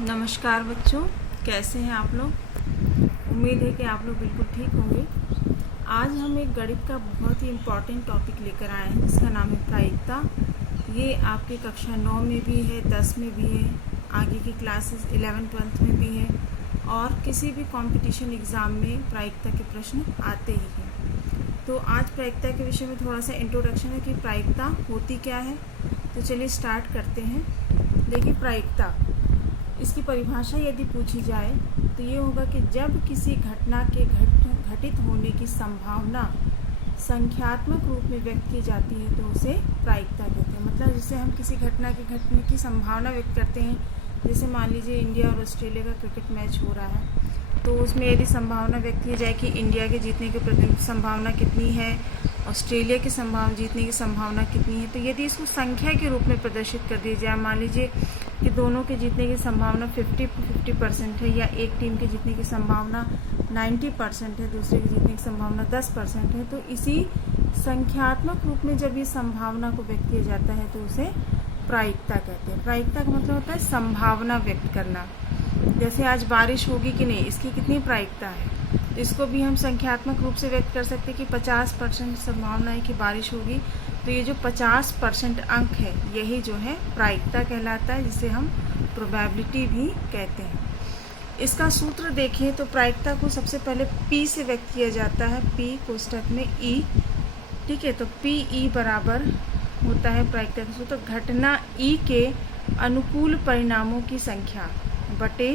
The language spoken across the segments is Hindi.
नमस्कार बच्चों, कैसे हैं आप लोग। उम्मीद है कि आप लोग बिल्कुल ठीक होंगे। आज हम एक गणित का बहुत ही इम्पॉर्टेंट टॉपिक लेकर आए हैं जिसका नाम है प्रायिकता। ये आपकी कक्षा 9 में भी है, 10 में भी है, आगे की क्लासेस 11-12 में भी है और किसी भी कंपटीशन एग्ज़ाम में प्रायिकता के प्रश्न आते ही हैं। तो आज प्रायिकता के विषय में थोड़ा सा इंट्रोडक्शन है कि प्रायिकता होती क्या है। तो चलिए स्टार्ट करते हैं। देखिए, प्रायिकता, इसकी परिभाषा यदि पूछी जाए तो ये होगा कि जब किसी घटना के घटित होने की संभावना संख्यात्मक रूप में व्यक्त की जाती है तो उसे प्रायिकता कहते हैं। मतलब जैसे हम किसी घटना के घटने की संभावना व्यक्त करते हैं, जैसे मान लीजिए इंडिया और ऑस्ट्रेलिया का क्रिकेट मैच हो रहा है, तो उसमें यदि संभावना व्यक्त की जाए कि इंडिया के जीतने की संभावना कितनी है, ऑस्ट्रेलिया की जीतने की संभावना कितनी है, तो यदि इसको संख्या के रूप में प्रदर्शित कर दिया जाए, मान लीजिए कि दोनों के जीतने की संभावना 50% है या एक टीम के जीतने की संभावना 90% है, दूसरे के जीतने की संभावना 10% है, तो इसी संख्यात्मक रूप में जब ये संभावना को व्यक्त किया जाता है तो उसे प्रायिकता कहते हैं। प्रायिकता का मतलब होता है संभावना व्यक्त करना। जैसे आज बारिश होगी कि नहीं, इसकी कितनी प्रायिकता है, तो इसको भी हम संख्यात्मक रूप से व्यक्त कर सकते हैं कि 50% संभावना है कि बारिश होगी। तो ये जो 50% अंक है यही जो है प्रायिकता कहलाता है, जिसे हम प्रोबेबिलिटी भी कहते हैं। इसका सूत्र देखिए तो प्रायिकता को सबसे पहले P से व्यक्त किया जाता है, P कोष्ठक में E, ठीक है। तो PE बराबर होता है प्रायिकता का सूत्र घटना E के अनुकूल परिणामों की संख्या बटे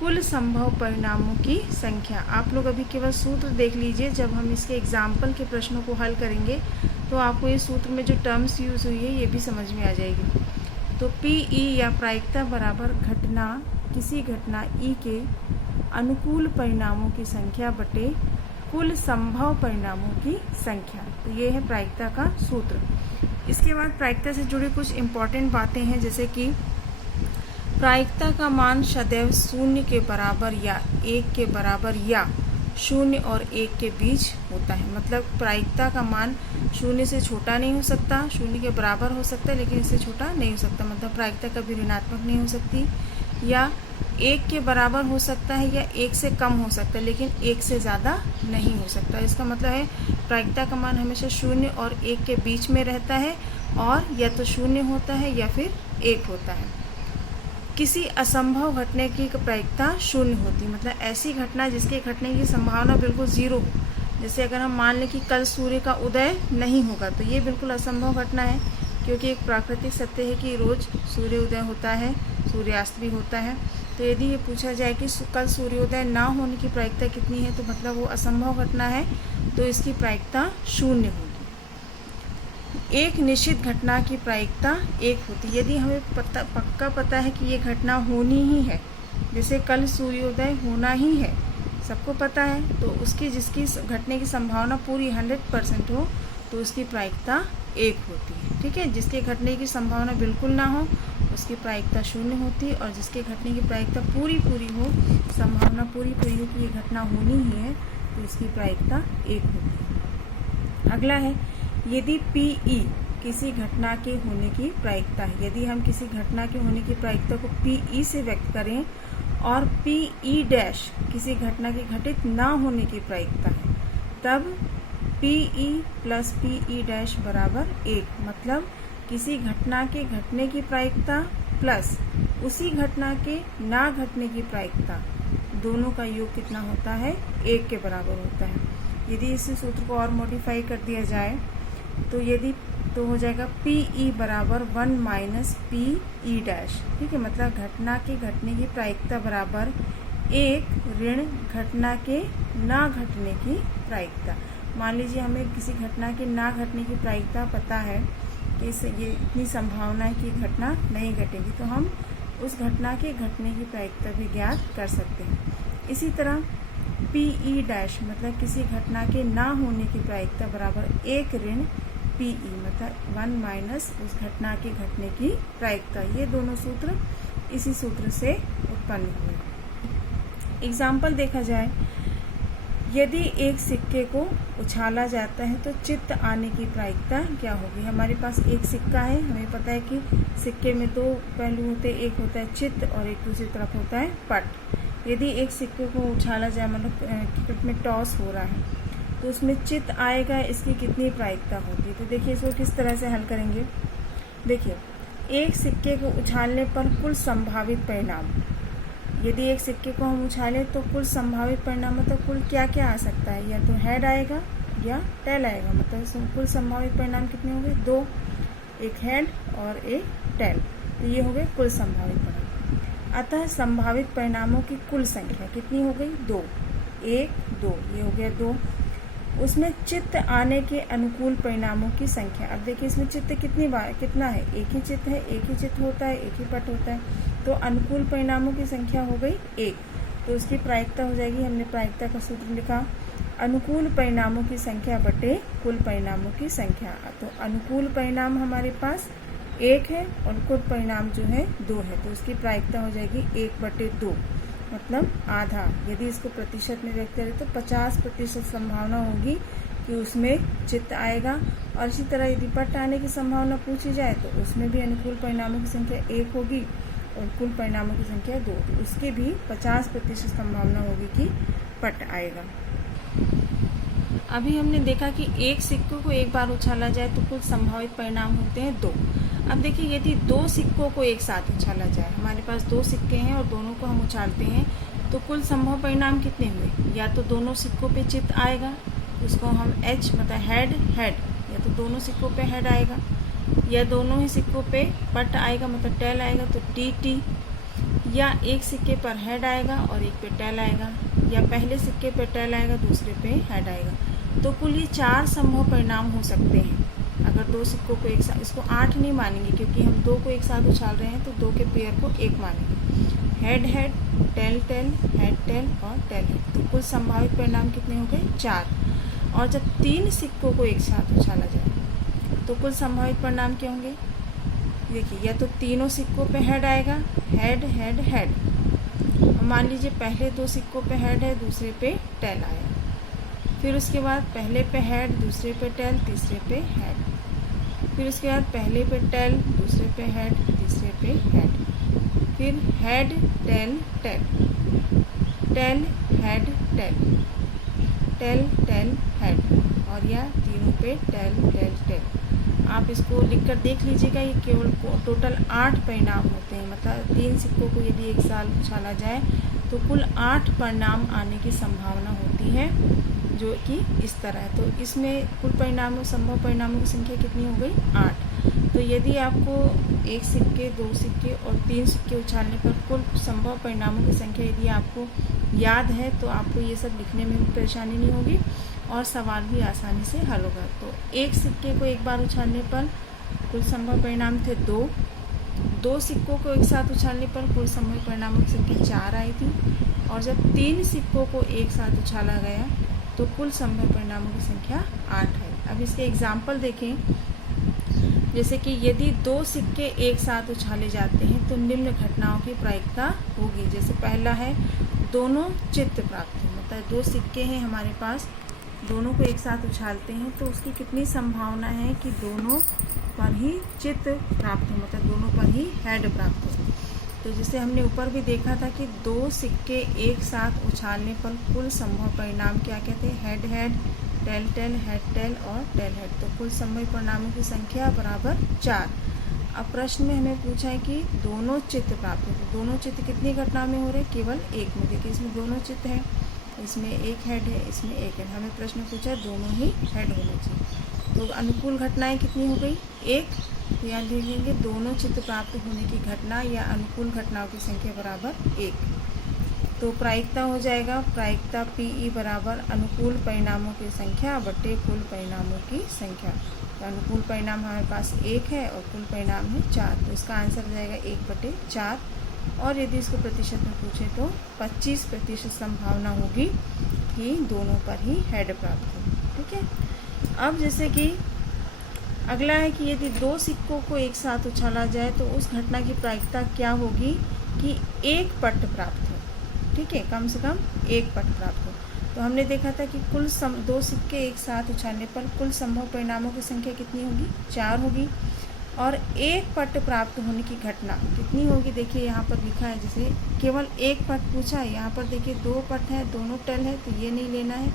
कुल संभव परिणामों की संख्या। आप लोग अभी केवल सूत्र देख लीजिए, जब हम इसके एग्जाम्पल के प्रश्नों को हल करेंगे तो आपको ये सूत्र में जो टर्म्स यूज हुई है ये भी समझ में आ जाएगी। तो PE या प्रायिकता बराबर किसी घटना E के अनुकूल परिणामों की संख्या बटे कुल संभव परिणामों की संख्या। तो ये है प्रायिकता का सूत्र। इसके बाद प्रायिकता से जुड़ी कुछ इम्पॉर्टेंट बातें हैं, जैसे कि प्रायिकता का मान सदैव 0 के बराबर या 1 के बराबर या 0 और 1 के बीच होता है। मतलब प्रायिकता का मान 0 से छोटा नहीं हो सकता, 0 के बराबर हो सकता है लेकिन इससे छोटा नहीं हो सकता। मतलब प्रायिकता कभी ऋणात्मक नहीं हो सकती, या 1 के बराबर हो सकता है या 1 से कम हो सकता है लेकिन 1 से ज़्यादा नहीं हो सकता। इसका मतलब है प्रायिकता का मान हमेशा 0 और 1 के बीच में रहता है, और या तो 0 होता है या फिर 1 होता है। किसी असंभव घटने की प्रायिकता 0 होती है। मतलब ऐसी घटना जिसके घटने की संभावना बिल्कुल 0 हो। जैसे अगर हम मान लें कि कल सूर्य का उदय नहीं होगा तो ये बिल्कुल असंभव घटना है, क्योंकि एक प्राकृतिक सत्य है कि रोज़ सूर्योदय होता है, सूर्यास्त भी होता है। तो यदि ये पूछा जाए कि कल सूर्योदय ना होने की प्रायिकता कितनी है, तो मतलब वो असंभव घटना है, तो इसकी प्रायिकता 0 होगी। एक निश्चित घटना की प्रायिकता 1 होती है। यदि हमें पक्का पता है कि ये घटना होनी ही है, जैसे कल सूर्योदय होना ही है, सबको पता है, तो जिसकी घटने की संभावना पूरी 100% हो तो उसकी प्रायिकता 1 होती है, ठीक है। जिसके घटने की संभावना बिल्कुल ना हो उसकी प्रायिकता 0 होती है, और जिसके घटने की प्रायिकता पूरी हो, संभावना पूरी हो कि ये घटना होनी ही है, तो इसकी प्रायिकता 1 होती है। अगला है, यदि PE किसी घटना के होने की प्रायिकता है। यदि हम किसी घटना के होने की प्रायिकता को PE से व्यक्त करें और PE' किसी घटना के घटित ना होने की प्रायिकता है, तब PE प्लस PE' बराबर 1। मतलब किसी घटना के घटने की प्रायिकता प्लस उसी घटना के ना घटने की प्रायिकता, दोनों का योग कितना होता है, 1 के बराबर होता है। यदि इसी सूत्र को और मॉडिफाई कर दिया जाए तो हो जाएगा PE बराबर 1 माइनस PE', ठीक है। मतलब घटना के घटने की प्रायिकता बराबर 1 ऋण घटना के ना घटने की प्रायिकता। मान लीजिए हमें किसी घटना के ना घटने की प्रायिकता पता है कि ये इतनी संभावना है कि घटना नहीं घटेगी, तो हम उस घटना के घटने की प्रायिकता भी ज्ञात कर सकते हैं। इसी तरह PE' मतलब किसी घटना के ना होने की प्रायिकता बराबर 1 ऋण PE, मतलब 1 माइनस उस घटना के घटने की प्रायिकता। ये दोनों सूत्र इसी सूत्र से उत्पन्न हुए। एग्जाम्पल देखा जाए यदि एक सिक्के को उछाला जाता है तो चित्त आने की प्रायिकता क्या होगी। हमारे पास एक सिक्का है, हमें पता है कि सिक्के में दो पहलू होते हैं, एक होता है चित्त और एक दूसरी तरफ होता है पट। यदि एक सिक्के को उछाला जाए, मतलब क्रिकेट में टॉस हो रहा है, तो उसमें चित्त आएगा, इसकी कितनी प्रायिकता होगी। तो देखिए इसको किस तरह से हल करेंगे। देखिए, एक सिक्के को उछालने पर कुल संभावित परिणाम, यदि एक सिक्के को हम उछालें तो कुल संभावित परिणाम मतलब कुल क्या क्या आ सकता है, या तो हेड आएगा या टेल आएगा। मतलब कुल संभावित परिणाम कितने होंगे, दो, एक हेड और एक टेल। तो ये हो गए कुल संभावित परिणाम। अतः संभावित परिणामों की कुल संख्या कितनी हो गई, दो, एक, दो, ये हो गया दो। उसमें चित्त आने के अनुकूल परिणामों की संख्या, अब देखिए इसमें चित्त कितनी बार, कितना है, एक ही चित्त है, एक ही चित्त होता है, एक ही पट होता है, तो अनुकूल परिणामों की संख्या हो गई एक। तो उसकी प्रायिकता हो जाएगी, हमने प्रायिकता का सूत्र लिखा, अनुकूल परिणामों की संख्या बटे कुल परिणामों की संख्या। तो अनुकूल परिणाम हमारे पास एक है और कुल परिणाम जो है दो है, तो उसकी प्रायिकता हो जाएगी 1/2, मतलब आधा। यदि इसको प्रतिशत में व्यक्त करें तो 50% संभावना होगी कि उसमें चित्त आएगा। और इसी तरह यदि पट आने की संभावना पूछी जाए तो उसमें भी अनुकूल परिणामों की संख्या 1 होगी और कुल परिणामों की संख्या 2, तो उसकी भी 50% संभावना होगी कि पट आएगा। अभी हमने देखा कि एक सिक्के को एक बार उछाला जाए तो कुल संभावित परिणाम होते हैं 2। अब देखिए, यदि दो सिक्कों को एक साथ उछाला जाए, हमारे पास दो सिक्के हैं और दोनों को हम उछालते हैं, तो कुल संभव परिणाम कितने हुए। या तो दोनों सिक्कों पे चित्त आएगा, उसको हम एच मतलब हेड हेड, या तो दोनों सिक्कों पे हेड आएगा, या दोनों ही सिक्कों पे पट आएगा मतलब टेल आएगा तो टी टी, या एक सिक्के पर हेड आएगा और एक पे टेल आएगा, या पहले सिक्के पे टेल आएगा दूसरे पे हेड आएगा। तो कुल ये 4 संभव परिणाम हो सकते हैं अगर दो सिक्कों को एक साथ। इसको 8 नहीं मानेंगे क्योंकि हम दो को एक साथ उछाल रहे हैं, तो दो के पेयर को एक मानेंगे। Head head, tail tail, head tail और टेल हेड। तो कुल संभावित परिणाम कितने हो गए, 4। और जब 3 सिक्कों को एक साथ उछाला जाए तो कुल संभावित परिणाम क्या होंगे। देखिए, या तो तीनों सिक्कों पे हेड आएगा, हेड हेड हेड। मान लीजिए पहले दो सिक्कों पे हेड है, दूसरे पे टेल आया, फिर उसके बाद पहले पे हेड, दूसरे पे टेल, तीसरे पे हेड, फिर उसके बाद पहले पे टेल, दूसरे पे हेड, तीसरे पे हेड, फिर head tail tail, tail head tail, tail tail head, और या तीनों पे टेल टेल टेल। आप इसको लिखकर देख लीजिएगा, ये केवल टोटल 8 परिणाम होते हैं। मतलब 3 सिक्कों को यदि एक साथ उछाला जाए तो कुल 8 परिणाम आने की संभावना होती है, जो कि इस तरह है। तो इसमें कुल परिणामों, संभव परिणामों की संख्या कितनी हो गई, 8। तो यदि आपको एक सिक्के, दो सिक्के और 3 सिक्के उछालने पर कुल संभव परिणामों की संख्या यदि आपको याद है तो आपको ये सब लिखने में भी परेशानी नहीं होगी और सवाल भी आसानी से हल होगा। तो एक सिक्के को एक बार उछालने पर कुल संभव परिणाम थे 2, दो सिक्कों को एक साथ उछालने पर कुल संभव परिणामों की संख्या 4 आई थी, और जब 3 सिक्कों को एक साथ उछाला गया तो कुल संभव परिणामों की संख्या 8 है। अब इसके एग्जाम्पल देखें, जैसे कि यदि 2 सिक्के एक साथ उछाले जाते हैं तो निम्न घटनाओं की प्रायिकता होगी। जैसे पहला है दोनों चित्त प्राप्त हो, मतलब 2 सिक्के हैं हमारे पास, दोनों को एक साथ उछालते हैं तो उसकी कितनी संभावना है कि दोनों पर ही चित्त प्राप्त हो, मतलब दोनों पर ही हेड प्राप्त हो। तो जैसे हमने ऊपर भी देखा था कि 2 सिक्के एक साथ उछालने पर कुल संभव परिणाम क्या कहते हैं, head head, tail tail, head tail और टेल हेड। तो कुल संभव परिणामों की संख्या बराबर 4। अब प्रश्न में हमें पूछा है कि दोनों चित्त प्राप्त हो, तो दोनों चित्त कितनी घटना में हो रहे, केवल एक में। देखिए इसमें दोनों चित्त है, इसमें एक हेड है, इसमें एक हेड। हमें प्रश्न पूछा है दोनों ही हेड होने चाहिए। तो अनुकूल घटनाएं कितनी हो गई, 1। तो यहाँ लिख लेंगे दोनों चित्त प्राप्त होने की घटना या अनुकूल घटनाओं की संख्या बराबर 1। तो प्रायिकता हो जाएगा, प्रायिकता PE बराबर अनुकूल परिणामों की संख्या बटे कुल परिणामों की संख्या। तो अनुकूल परिणाम हमारे पास 1 है और कुल परिणाम है 4, तो इसका आंसर हो जाएगा 1/4। और यदि इसको प्रतिशत में पूछे तो 25% संभावना होगी कि दोनों पर ही हेड प्राप्त हो। ठीक है। अब जैसे कि अगला है कि यदि 2 सिक्कों को एक साथ उछाला जाए तो उस घटना की प्रायिकता क्या होगी कि एक पट प्राप्त हो। ठीक है, कम से कम एक पट प्राप्त हो। तो तो हमने देखा था कि कुल दो सिक्के एक साथ उछालने पर कुल संभव परिणामों की संख्या कितनी होगी, 4 होगी। और एक पट प्राप्त होने की घटना कितनी होगी, देखिए यहाँ पर लिखा है, जैसे केवल एक पट पूछा है, यहाँ पर देखिए 2 पट है, दोनों टेल है, तो ये नहीं लेना है।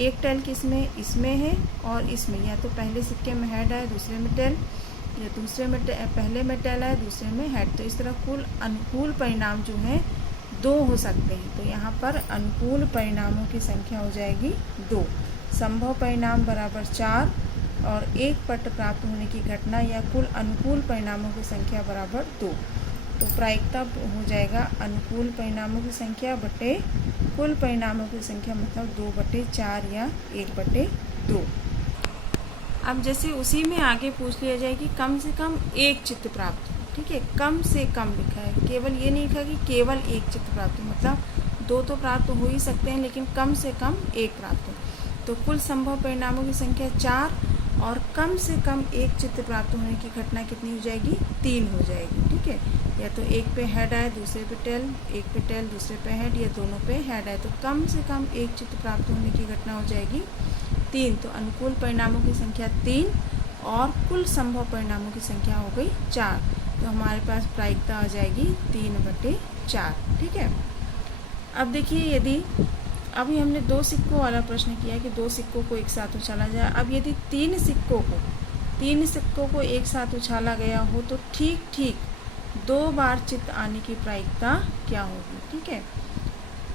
एक टेल किसमें, इसमें है और इसमें, या तो पहले सिक्के में हेड है दूसरे में टेल, या दूसरे में पहले में टेल है दूसरे में हेड। तो इस तरह कुल अनुकूल परिणाम जो है 2 हो सकते हैं। तो यहाँ पर अनुकूल परिणामों की संख्या हो जाएगी 2। संभव परिणाम बराबर 4 और एक पट प्राप्त होने की घटना या कुल अनुकूल परिणामों की संख्या बराबर 2। तो प्रायिकता हो जाएगा अनुकूल परिणामों की संख्या बटे कुल परिणामों की संख्या, मतलब 2/4 या 1/2। अब जैसे उसी में आगे पूछ लिया जाए कि कम से कम एक चित्त प्राप्त, ठीक है, कम से कम लिखा है, केवल ये नहीं लिखा कि केवल एक चित्त प्राप्त हो, मतलब 2 तो प्राप्त हो ही सकते हैं लेकिन कम से कम एक प्राप्त हो। तो कुल संभव परिणामों की संख्या 4 और कम से कम एक चित्त प्राप्त होने की घटना कितनी हो जाएगी, 3 हो जाएगी, ठीक है। या तो एक पे हेड आए दूसरे पे टेल, एक पे टेल दूसरे पे हेड, या दोनों पे हेड आए, तो कम से कम एक चित्त प्राप्त होने की घटना हो जाएगी 3। तो अनुकूल परिणामों की संख्या 3 और कुल संभव परिणामों की संख्या हो गई 4। तो हमारे पास प्रायिकता आ जाएगी 3/4, ठीक है। अब देखिए, यदि अभी हमने 2 सिक्कों वाला प्रश्न किया कि 2 सिक्कों को एक साथ उछाला जाए। अब यदि 3 सिक्कों को एक साथ उछाला गया हो तो ठीक 2 बार चित्त आने की प्रायिकता क्या होगी, ठीक है।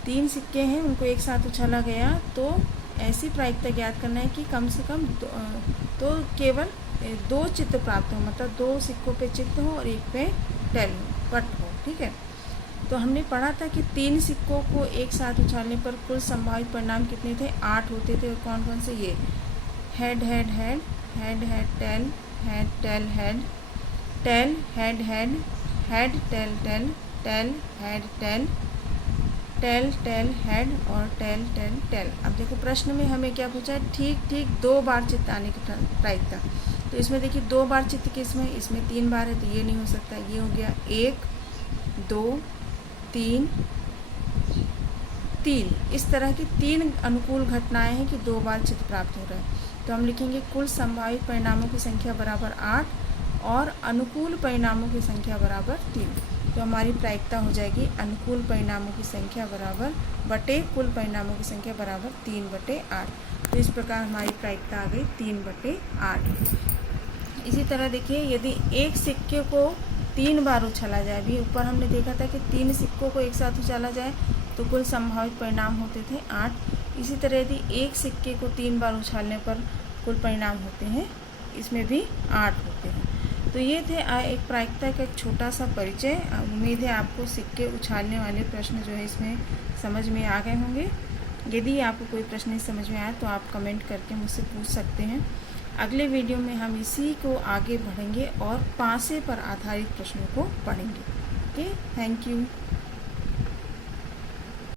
3 सिक्के हैं, उनको एक साथ उछाला गया, तो ऐसी प्रायिकता ज्ञात करना है कि कम से कम तो केवल 2 चित्त प्राप्त हो, मतलब 2 सिक्कों पे चित्त हो और एक पे टेल हो, पट हो, ठीक है। तो हमने पढ़ा था कि 3 सिक्कों को एक साथ उछालने पर कुल संभावित परिणाम कितने थे, 8 होते थे। और कौन कौन से, ये head head head, head head tail, head tail head, tail head head, head tail tail, tail head tail, tail tail head और टेल टेल टेल। अब देखो प्रश्न में हमें क्या पूछा है, ठीक 2 बार चित्त आने की प्रायिकता। तो इसमें देखिए 2 बार चित्त किसमें, इसमें 3 बार है, तो ये नहीं हो सकता। ये हो गया 1 2 3 3, इस तरह की 3 अनुकूल घटनाएं हैं कि 2 बार चित्त प्राप्त हो रहा है। तो हम लिखेंगे कुल संभावित परिणामों की संख्या बराबर 8 और अनुकूल परिणामों की संख्या बराबर 3। तो हमारी प्रायिकता हो जाएगी अनुकूल परिणामों की संख्या बराबर बटे कुल परिणामों की संख्या बराबर 3/8। तो इस प्रकार हमारी प्रायिकता आ गई 3/8। इसी तरह देखिए, यदि एक सिक्के को 3 बार उछाला जाए, भी ऊपर हमने देखा था कि 3 सिक्कों को एक साथ उछाला जाए तो कुल संभावित परिणाम होते थे 8। इसी तरह यदि एक सिक्के को 3 बार उछालने पर कुल परिणाम होते हैं, इसमें भी 8 होते हैं। तो ये थे एक प्रायिकता का एक छोटा सा परिचय। उम्मीद है आपको सिक्के उछालने वाले प्रश्न जो है इसमें समझ में आ गए होंगे। यदि आपको कोई प्रश्न नहीं समझ में आया तो आप कमेंट करके मुझसे पूछ सकते हैं। अगले वीडियो में हम इसी को आगे बढ़ेंगे और पासे पर आधारित प्रश्नों को पढ़ेंगे। Okay, thank you.